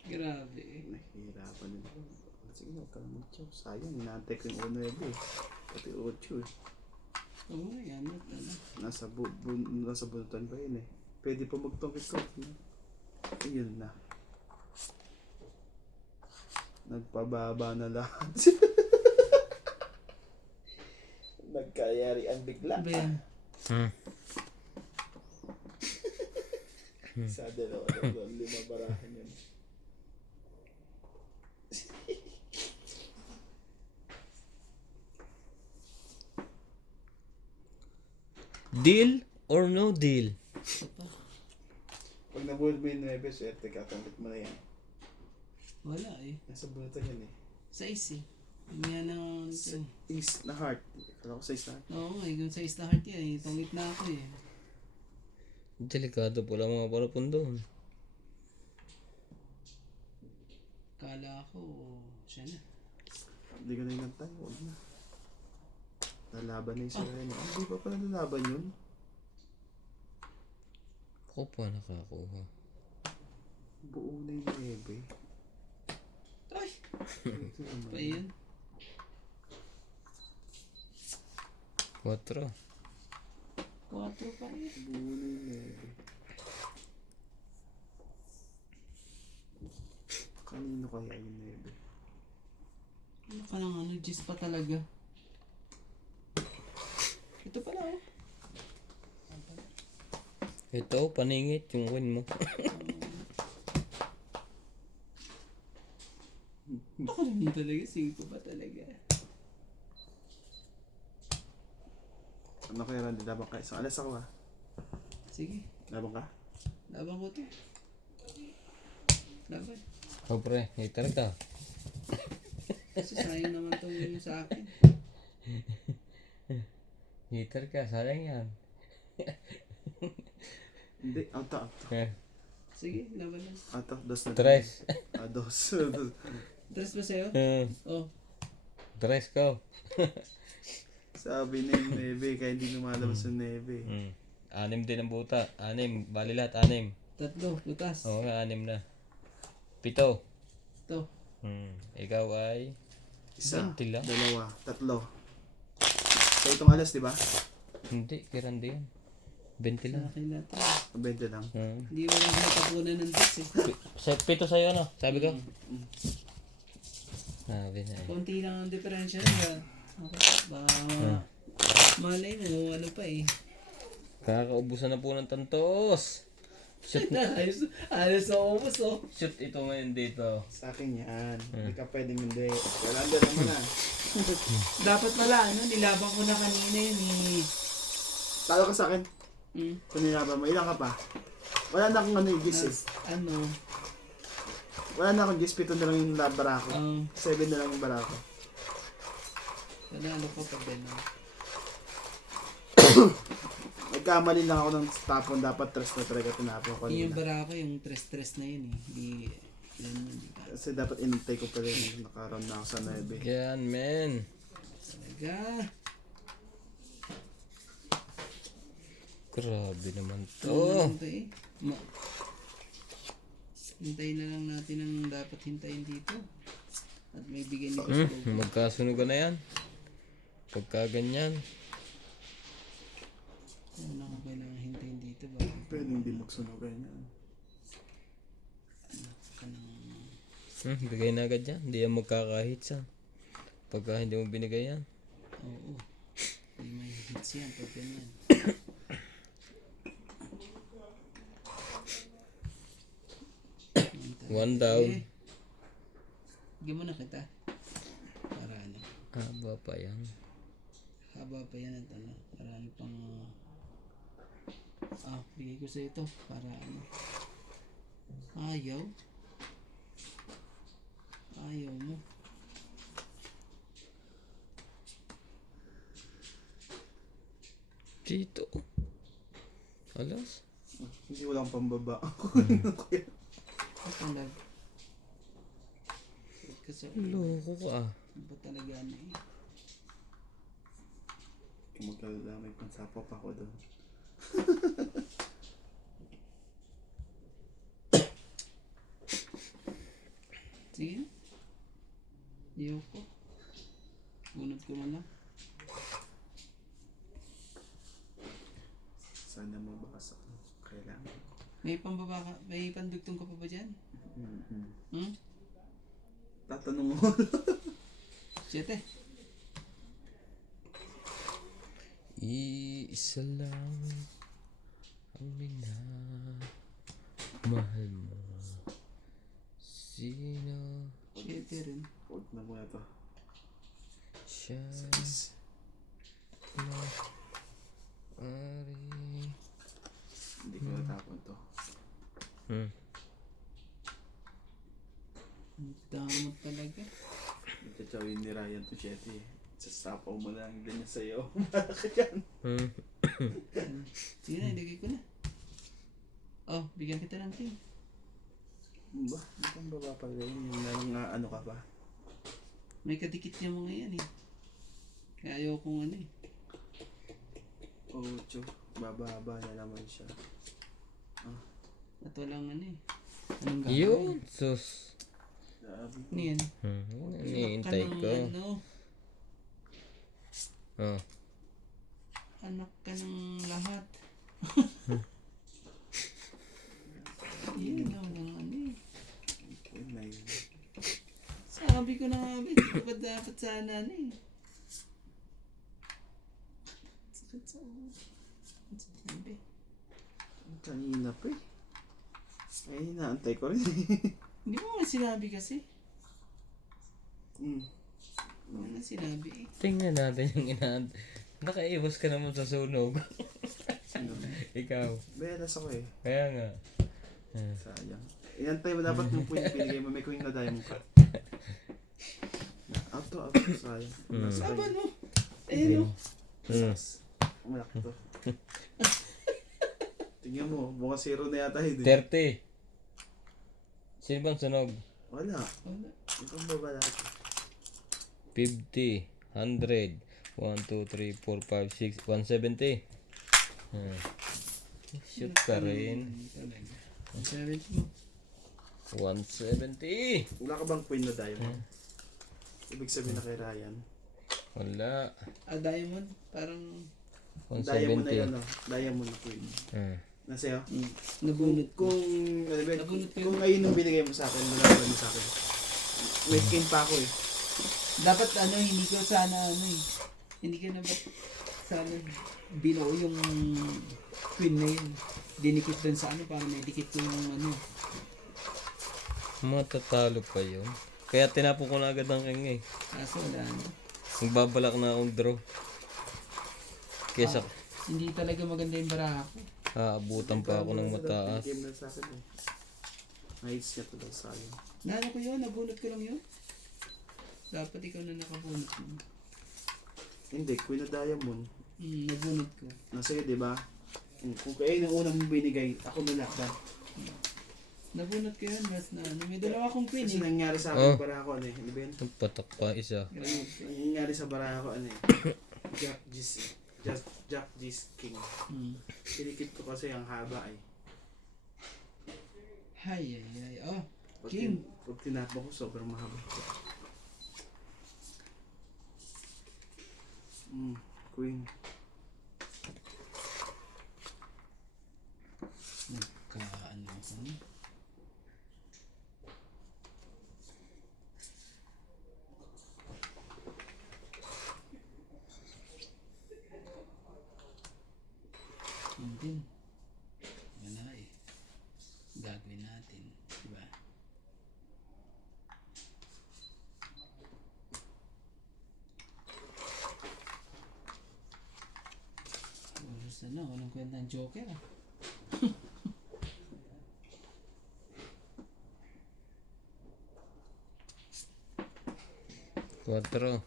Grabe eh. Nahihirapan nila. Sige na, huwag ka naman chow. Sayang, inaantay ko yung 9 eh. Pati 8 eh. Oo nga yan. Ano? Nasa bunutan pa yun eh. Pwede pa magtungkit ko. Ayun na. Nagpababa na lahat. Nagkayari ang bigla. Ano ba yan? Sa dalawa, lima barahan yun. Deal or no deal? Pag nabuhod mo yung 9, swerte ka, tungkit mo na yan. Wala eh. Nasa bunutan yan eh. Size eh. Yan ang... Ace na heart. Kala ko sa ace na heart. Oo nga, yung size na heart yan eh. Tungit na ako eh. Delikado pala mga parapon doon. Kala ko, siya na. Hindi ka na inantay. Huwag na. Lalaban na yung sirena. Hindi pa pala lalaban yun. Ako pa nakakuha. Buo na yung 9. Ay! Ito naman. Pa yun? 4. 4 pa rin. Buo na yung 9. Kanino kaya yung 9? Ano ka lang ano, Gis pa talaga. Ito pala oh. Ito, paningit yung win mo. Ako naman talaga, 5 pa talaga. Ano kaya Randy? Laban ka? Isang alas ako ha. Sige, Laban ka? laban ko to. Laban. Oh pre, italag ka. Kasi sayang naman tong sa akin. Heater ka, sayang yan. Hindi, auto. Sige, laban lang. Auto, dos na. Tres. Dos. Tres ba sa'yo? Oh. Tres ko. Sabi ni Neve, kaya hindi lumalabas yung Neve. 6 din ang buta. 6. Bali lahat, 6. Tatlo, butas. Oo nga, 6 na. 7. Ito. Ikaw ay... Isa, 20 lang. dalawa, tatlo. So itong alas, di ba? Hindi, kirandi yan. 20 lang. Sa akin natin. 20 lang. Hindi mo lang matapunan ng dis eh. 7 sa'yo, ano? Sabi ko. Sabi na eh. Konti lang ang diferensya nila. Okay. Malay mo, ano pa eh. Kakaubusan na po ng tantos. Shoot Ayos na ubos oh. Shoot ito ngayon dito. Sa akin yan. Hindi ka pwedeng hindi. Wala na naman na. Dapat pala, ano, nilaban ko na kanina yun eh. Talo ka sa akin. Hmm. Kung nilaba mo, ilan ka pa? Wala na akong ano yung gis eh. Ano? Wala na akong gis, 7 na lang yung barako. 7 na lang yung barako. Ano ko pa din ah. Nagkamali lang ako ng tapon, dapat 3 na talaga tinapon ko Yung nila. barako, yung tres-tres na yun eh. Hindi, hindi ka. Kasi dapat inantay ko pa rin, nakaroon na ako sa 9. Yan, men. Talaga. Grabe naman to. Ito eh. Hintayin na lang natin ang dapat hintayin dito. At may bigyan ni Magkasunugan na yan. Pagka ganyan. Ano ko kailangan hintayin dito ba? Pwede hindi magsunugan yan. Ka ng... Bigay na agad yan. Hindi yan magkakahit sa. Pagka hindi mo binigay yan. Oo. Hindi may hits yan pag ganyan. One down. Bigyan mo na kita. Para ano. Haba pa yan. Haba pa yan at ano. Marami pang... bigay ko sa ito. Para ano. Ayaw. Ayaw mo. Dito. Alas. Hindi wala akong pambaba. Ito lang. Kasi Loko ka. ba talaga ano eh. Kung magkalala, may pansapap ako doon. Sige. Ayaw ko. Bunod ko na lang. Sana mabasa ko. Kailangan. May pambaba ka, may pandugtong ka pa ba dyan? Tatanong mo. 7. Iisa lang ang minamahal mo. Sino 7 rin. Huwag na muna to. siya Yes. ari. Hindi ko natapon to. Ang damot talaga. Nagtsawin ni Ryan to Chetty. Sasapaw mo lang ganyan sa'yo. Malaki yan. Sige na, ilagay ko na. Oh, bigyan kita ng king. Ba? Hindi kang baba pala yun. Yung nalang nga ano ka ba? May kadikit niya mga yan eh. Kaya ayaw kong ano eh. Ocho. Bababa na naman siya. At walang ano eh. Anong Yun, sus. Sabi ko. Ano yan? Hinihintay Anak ka ko. ng ano, Oh. anak ka ng lahat. Yan na, walang ano eh. Okay na yun. Sabi ko na nga ba, hindi ko ba dapat sana ano eh. Sakit sa ulo. Sabi. Kanina pa eh. Ay, inaantay ko rin. Hindi mo nga sinabi kasi. Mm. Hindi mo nga sinabi eh. Tingnan natin yung inaan. Nakaiwas ka naman sa sunog. Ikaw. Belas ako eh. Kaya nga. Sayang. Inantay mo dapat yung point pinigay mo. May queen na diamond ka. Auto, sayang. Saba no? Ayun no? Malaki to. Tingnan mo, mukhang zero na yata yun. 30. Sino bang sunog? Wala. Wala. Ikaw ba ba lahat? 50, 100, 1, 2, 3, 4, 5, 6, 170. Shoot ka rin. Talaga. Ang 70 mo. 170. Wala ka bang queen na diamond? Ibig sabihin na kay Ryan. Wala. Diamond, parang Diamond na 170. yun, no? Diamond na queen. Nasa'yo? nabunot ko. Kung, ano ba, Nabunot ko kung yun. ngayon yung binigay mo sa akin, nalaman mo sa akin. May king pa ako eh. Dapat hindi ko sana hindi ko na ba sana binuo yung queen na yun. Dinikit dun sa para may dikit ko yung Matatalo pa yun. Kaya tinapon ko na agad ang king eh. Kaso wala na. Magbabalak na akong draw. Kesa Hindi talaga maganda yung baraha ko. aabutan pa ako ng mataas. Game na sa akin eh. Nice niya to daw sayang. Nano ko yun, nabunot ko lang yun. Dapat ikaw na nakabunot mo. Hindi, queen na diamond. Nabunot ko. Nasa'yo, di ba? Kung kayo yung unang binigay, ako nalakdan. Nabunot ko yun, bas na may dalawa akong queen Kasi eh. nangyari sa akin para ako ano eh. Ano ba yun? Patak pa isa. Nangyari sa bara ko ano eh. Jack G's King. Sinikip ko kasi ang haba ay. Hay. Oh, king. Pag tinapon ko, sobrang mahaba. Queen. Nagkaano ko. Hindi. Wala eh. Gagawin natin. Diba? Gusto na. Walang kwenta ng Joker ah. Quattro.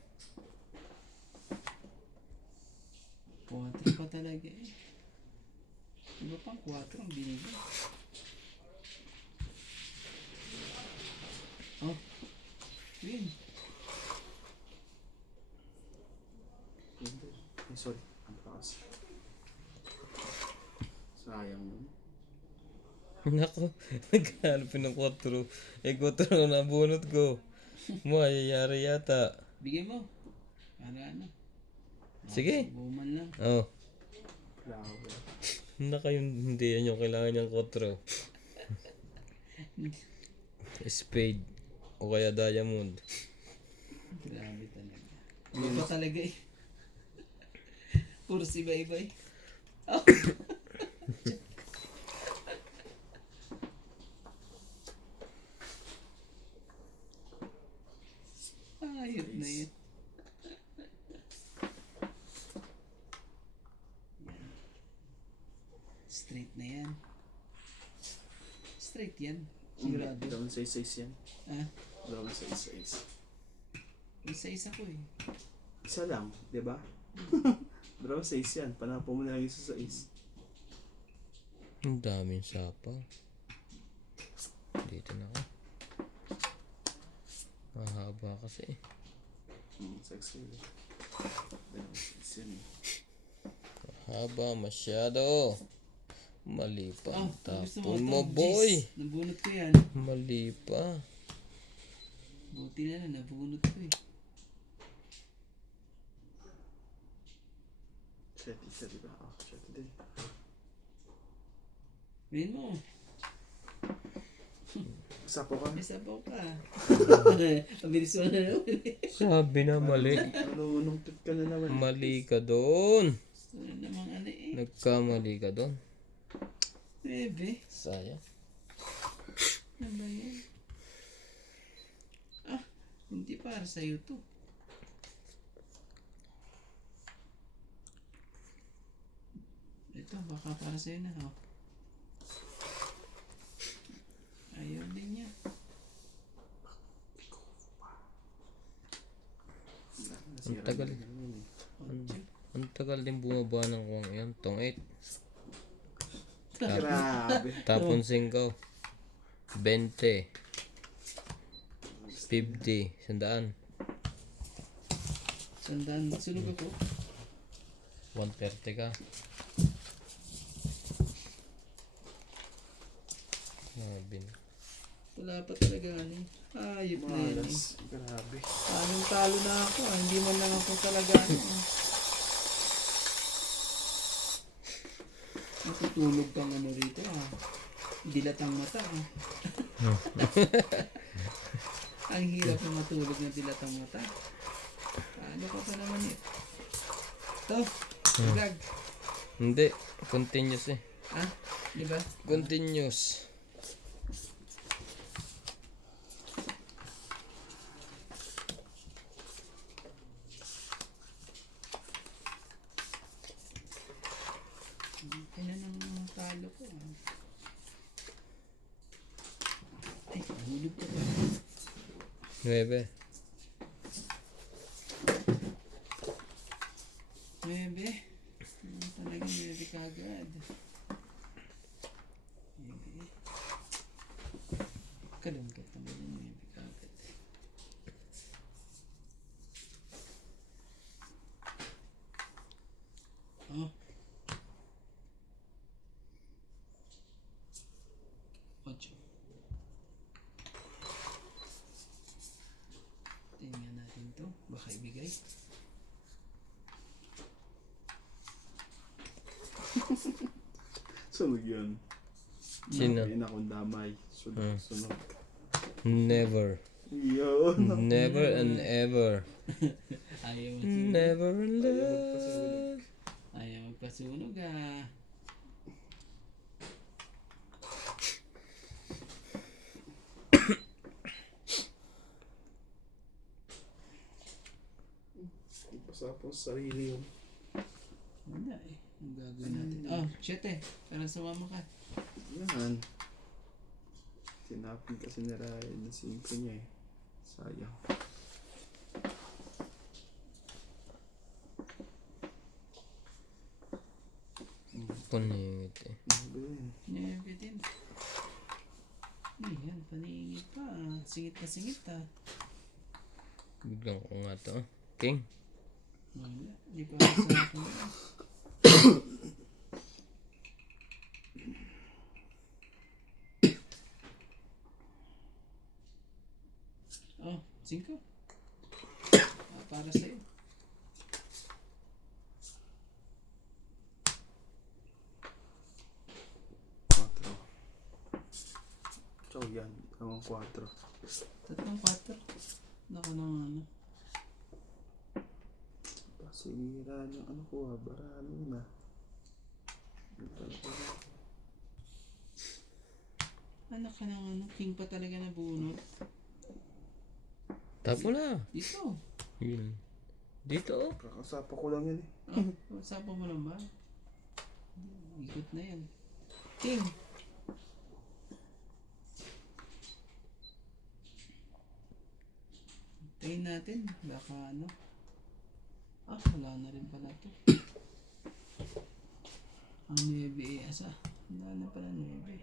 4 pa talaga eh. Iba pang 4 ang binigay. Oh. Queen. Ay, sorry. Ang lakas. Sayang yun. Nako, naghanapin ng 4. Eh 4 na nabunot ko. Mayayari yata. Bigay mo. Para ano. Sige. Buman lang. Oh. Flower. Naka hindi yan yung kailangan niyang 4. Spade. O kaya diamond. Grabe talaga. Iba pa talaga eh. Puro si Baybay. Oh. Ayot na yun. Yan. Straight na yan. Straight yan. Sigurado. Dalawang size yan. Ah, Dalawang size. isa-isa ko eh. Isa lang, di ba? Dalawang size yan. Panapo mo na lang isa size. Ang daming sapaw. Dito na ako. Mahaba kasi eh. Sexy. Dalawang size yan. Haba masyado. Mali pa ang gusto tapon mo mo, ito, boy. Jis. Nabunot ko yan. Mali pa. Buti na nabunot ko eh. Shit, isa di ba? Oh, shit din. Ngayon mo. Sapo ka. May sabaw ka. Ang bilis mo na naman eh. Sabi na mali. Nunungkit ka na naman. Mali ka doon. Gusto na namang eh. Nagkamali ka doon. Bebe. Sayang. Ano ba yan? Ah, hindi para sa'yo to. Ito, baka para sa'yo na. Oh. Ayaw din niya. Sira tagal. na naman eh. Ang tagal din bumaba ng kuwang yan. Tong 8. Grabe. Tapon 5. 20. 50. 100. Sandaan. Sunog ako. 130 ka. Grabe na. Wala pa talaga ano eh. Ayop na yan eh. Malas. Grabe. Anong talo na ako ah. Hindi man lang ako talaga ano ah. Natutulog kang ano rito ah. Dilat ang mata ah. Ang hirap na matulog na dilat ang mata. Ano ka pa naman eh. Ito. Vlog. Hindi. Continuous eh. Ah? Di ba? Continuous. Kaya nang talo ko ah. Ay, hulog ka pa. 9. Nuebe. Talaga nuebe kagad. Nuebe. Kalungkot naman yung nuebe kagad. Oh. 8. Tingnan natin to. Baka ibigay. Sunog yun. Sino? Ayun akong damay. Sunog, sunog. Never. Yun. Never and ever. Ayaw magpasunog. Never in love. Ayaw magpasunog ah. Pasapos sarili yun. Wala eh. Ang gagawin natin. Oh, 7. Parang sumama ka. Yan. Tinapin kasi ni Ryan na 5 niya eh. Sayang. Puningit eh. Ano yun? Nebe din. Yan, paningit pa ah. Singit na singit ah. Biglang ko nga to. King. Wala. Di pa ako sa akin. Oh, 5. Para sa'yo. Quatro. So yan. Ang 4. Tatlong 4. Naka ng ano. Pasira yung ano ko ah. Barano na. Anak ka ng ano. King pa talaga na bunot. Tapo na. Dito. Yun. Dito oh. Kakasapa ko lang yan eh. Oh, sapa mo lang ba? Ikot na yan. King. Tayin natin. Baka ano. Ah, wala na rin pala to. Ang 9 eh. Asa? Wala na pala 9.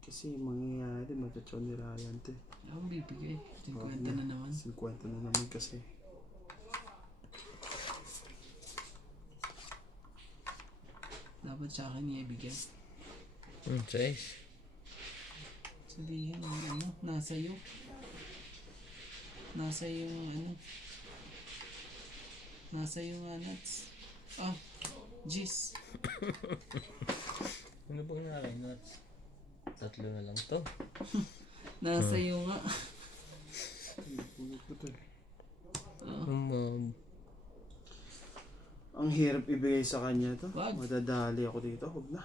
Kasi mangyayari, magkachon ni Ryan to eh. Ako bibigay. 50 na naman. 50 na naman kasi. Dapat sa akin niya ibigay. 6. Sabihin ano, nasa iyo. Nasa yung ano. Nasa yung nuts. Ah, jeez. Ano bang naray nuts? 3 na lang to. Nasa iyo nga. Ang hirap ibigay sa kanya to. Wag. Madadali ako dito. Huwag na.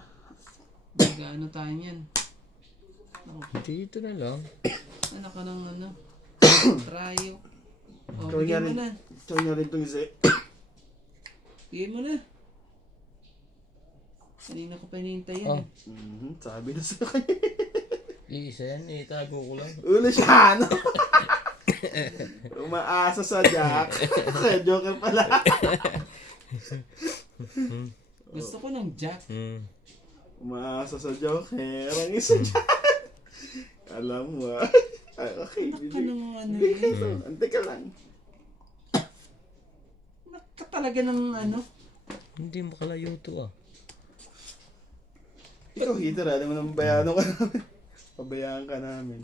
Magano tayo niyan. Oh, Dito na lang. anak ka ng ano. Trayo. Oh, Ikaw bigyan nga mo rin. na. Ikaw nga rin itong isa eh. Bigyan mo na. Kanina ko pa hinihintay yan. Oh. Sabi na sa kanya. Iisa yan. Itago ko lang. Uli siya ano. Umaasa sa Jack. Joker pala. Gusto ko ng Jack. Umaasa sa Joker. Ang isa dyan. Alam mo ah. Ay, okay. Nak ka ng ano Bigay eh. ito. Ante ka lang. Nak ka talaga ng ano. Hindi makalayo to ah. Ikaw, Heater, alam mo naman bayano ka namin. Pabayaan ka namin.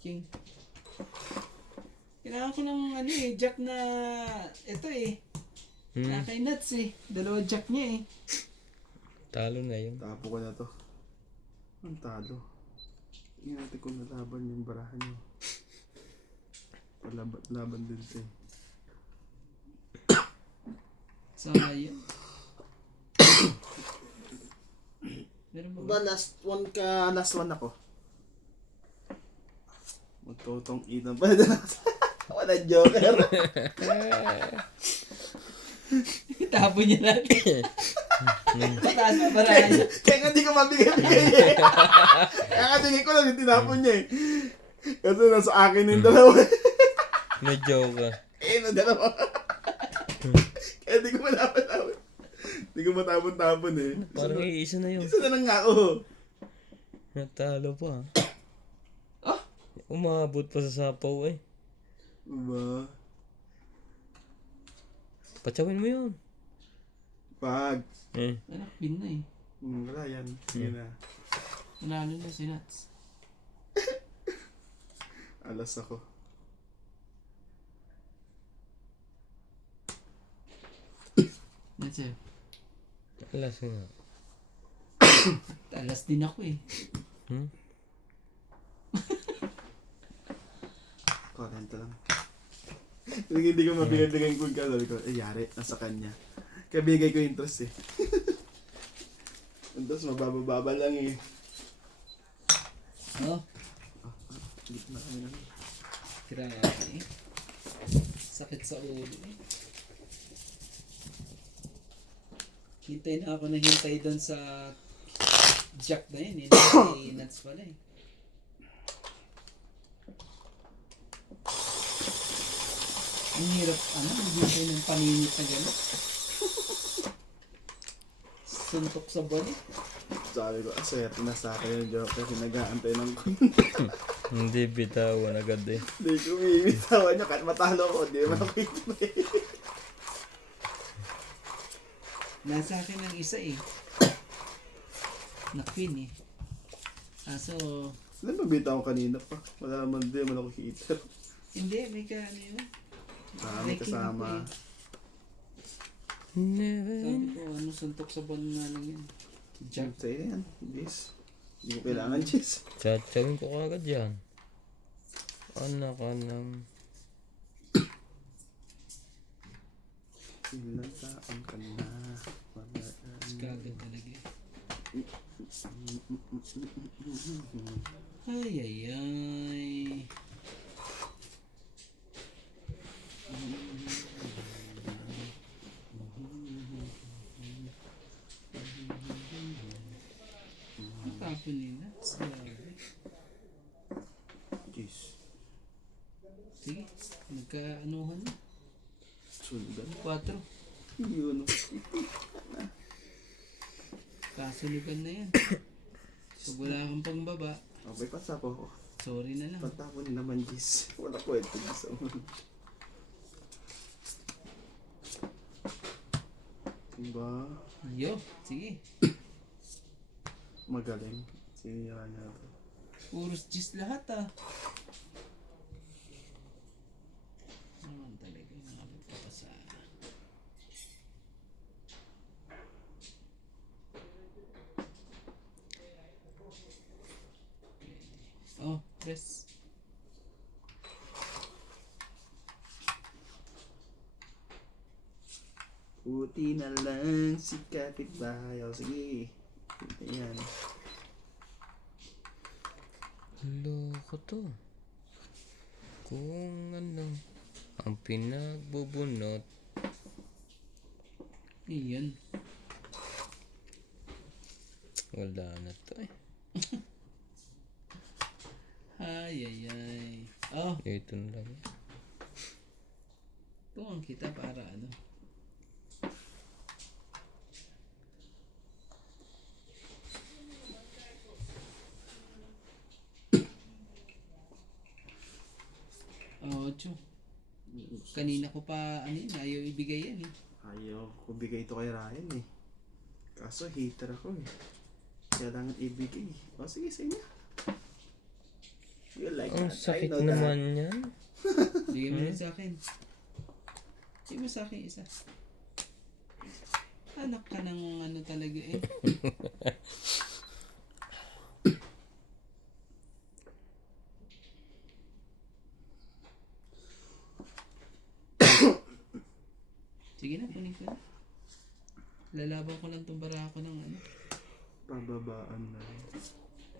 King. Kailangan ko ng ano eh, Jack na ito eh. Na kay Nuts eh. Dalawa Jack niya eh. Talo na yun. Tapo ko na to. Ang talo. Tingnan natin kung nalaban yung barahan nyo. Laban din siya. Sayang. Meron ba? Ba, last one ako. Magtotong inan pa na. Wala Joker. Tapo niya natin. Taas na barahan. Kaya nga di ko mabigay-bigay eh. Kaya nga tingin ko lang yung tinapon niya eh. Kasi nasa akin yung dalawa. May joke ka. Eh, no, dalawa. Kaya di ko malaman-laman. Di ko matapon-tapon eh. Parang iisa na yun. Isa na lang nga ako. Natalo pa. Ah? Umabot pa sa sapaw eh. Diba? Patsawin mo yun. Pag. Anak, pin na eh. Wala yan. Sige na. Manalo na si Nuts. Alas ako. Nuts eh. Alas nga. Alas din ako eh. 40 lang. Hindi ko mabigay-bigay yung ka. Sabi ko, yari, nasa kanya. Kaya bigay ko interest eh. Tapos mababa lang eh. Oh, Gitna kami na. grabe eh. Sakit sa ulo eh. Hintay na ako na hintay doon sa Jack na yun eh. Hindi Nuts pala eh. Ang hirap, maghintay ng paninit na gano'n. Suntok sa balik. Sabi ko, swerte na sa akin yung joke kasi nag-aantay ng Hindi bitawan agad eh. Hindi ko umiibitawan niya kahit matalo ko. Hindi naman ako ito eh. Nasa akin ang isa eh. Na queen eh. Kaso, Alam mo, bita ko kanina pa. Wala naman din, wala ko heater. hindi, may ka ano yun. May kasama. Never. Sabi ko, suntok sa ball na lang yan. Jack. Sa'yo yan, cheese. Hindi ko kailangan cheese. Tsatsawin ko kagad yan. Anak ka ng... Ilang taon ka na. Kagad talaga eh. Ay, ay, ay. Ang tapo nila. Grabe. Cheese. Sige, nagka-anuhan na. Sundan. 4. Yun. Kasulugan na yan. So wala kang pangbaba. Okay, pasapo ko. Sorry na lang. Pagtapon naman, cheese. Wala ko ito. Diba? Yo, sige. Magaling. Sinira niya ito. Puros gis lahat ah. Naman talaga yung mga pagpapasa. Oh, press. Puti na lang si kapitbahay. O sige. Ayan. Loko to. Kung ano ang pinagbubunot. Iyan. Wala na to eh. Ay, ay, ay. Oh, Ito na lang. tuwang kita para ano. Oh, Chu. Kanina ko pa, ano yun, ayaw ibigay yan eh. Ayaw ko bigay ito kay Ryan eh. Kaso hater ako eh. Kailangan ibigay. O sige, sa inyo. You like Ang that. sakit I know that. naman yan. Bigay mo rin sa akin. Bigay mo sa akin isa. Anak ka ng ano talaga eh. Sige na, kunin ko na. Lalaban ko lang itong barako ng ano. Pababaan na.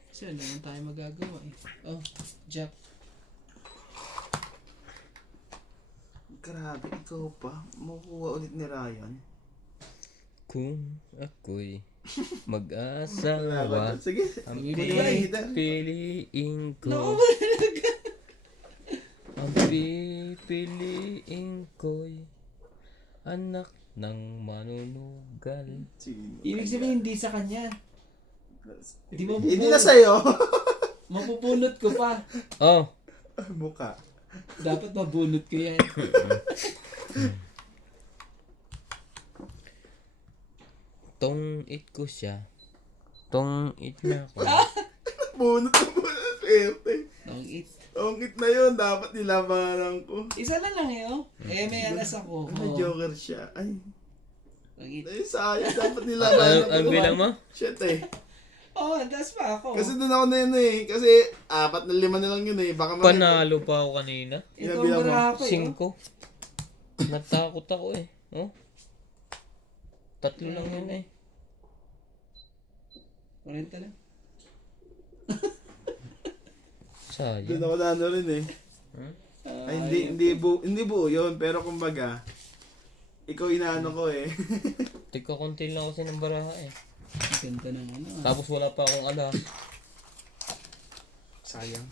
Kasi wala naman tayo magagawa eh. Oh, Jack. Grabe, ikaw pa. Makukuha ulit ni Ryan. Kung ako'y mag-asawa, Sige. ang Bigay. pipiliin ko. Ang pipiliin ko'y anak ng manunugal. Sino? Ibig sabihin hindi sa kanya. Di ba Hindi na sa'yo. mapupulot ko pa. Oh, Mukha. Dapat mabunot ko yan. tong-it ko siya. Tong-it na ako. Bunot na bunot. Perte. Long it. Ongit na yun. Dapat nilabanan ko. Isa na lang eh, oh. Eh, may alas ako. Ay, Oh. joker siya. Ay. Long it. Ay, sayang. Dapat Ano, nilabanan ko. ano bilang mo? Shit eh. Oh, andas pa ako. Kasi doon ako na yun eh. Kasi 4 na 5 na lang yun eh. Baka Panalo pa ako kanina. Ito ang Inabilang mo. barako eh. 5. Natakot ako eh. Oh. 3 lang yun eh. 40 lang. Doon Sayang. ako na ano rin eh. Ay, hindi buo yun. Pero kumbaga, ikaw inaano ko eh. Tika konti lang kasi ng baraha eh. Ganda ng ano. Tapos wala pa akong alas. Sayang.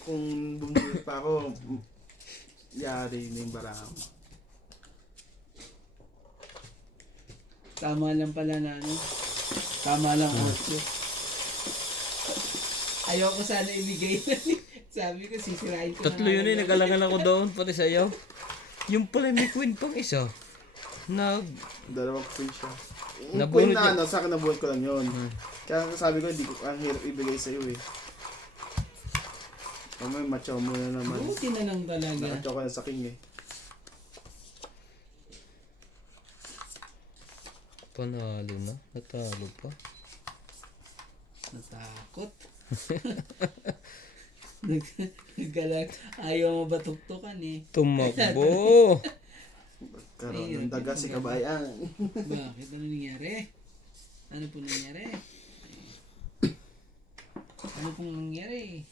Kung bumili pa ako, yari na yung baraha mo. Tama lang pala na ano. Tama lang 8. Ayoko sana ibigay na. Sabi ko, sisirain ko 3 yun eh. Nag-alangan ako doon. Pati sa'yo. Yung pala may queen pang isa. Dalawang queen siya. Yung Nabunot queen na niya. ano, sa akin nabuhat ko lang yun. Kaya sabi ko, hindi ko ang hirap ibigay sa'yo eh. Mamaya machaw mo na naman. Buti na lang talaga. Nakachaw ka na sa king eh. Panalo na. Natalo pa. Natakot. Nagkalag. Ayaw mo ba tuktukan eh. Tumakbo. Karoon ng daga si kabayan. Bakit? Ano nangyari? Ano po nangyari? Ano pong nangyari?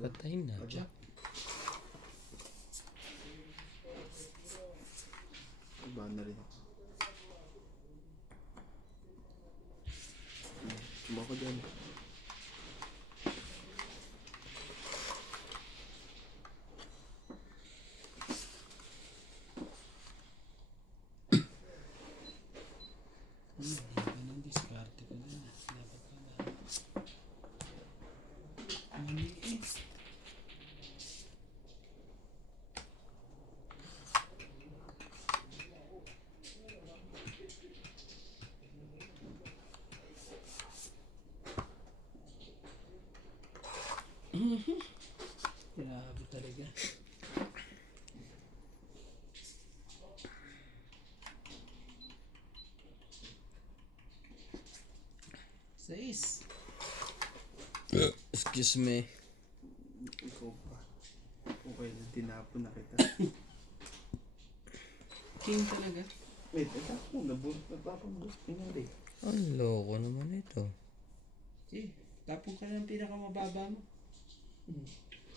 Patay na. Iba na rin ako. Suma ko dyan. Anong diskarte ko na? Dapat pala. Mali eh. Grabe talaga. Sais. Excuse me. Ikaw pa. Okay na, tinapon na kita. King talaga. Wait, ito ako. Nagpapabot. Tingnan Ang loko naman ito. Eh, tapong ka ng pinakamababa mo.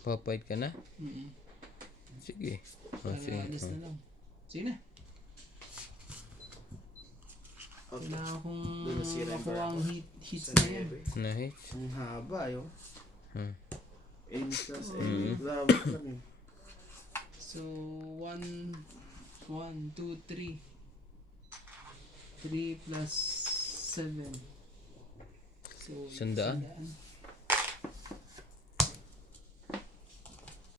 Papayad ka na? Mm-mm. Sige. Para Sige. alis na lang. Sige na. Okay. Kailangan kong Doon nasira yung makuha ang bracket. hits Sa na yan. 9. Nahit. Ang haba yun. Hmm. N plus N. Mm. Grabe ka rin. So, 1, 2, 3. 3 plus 7. So, 100? 100.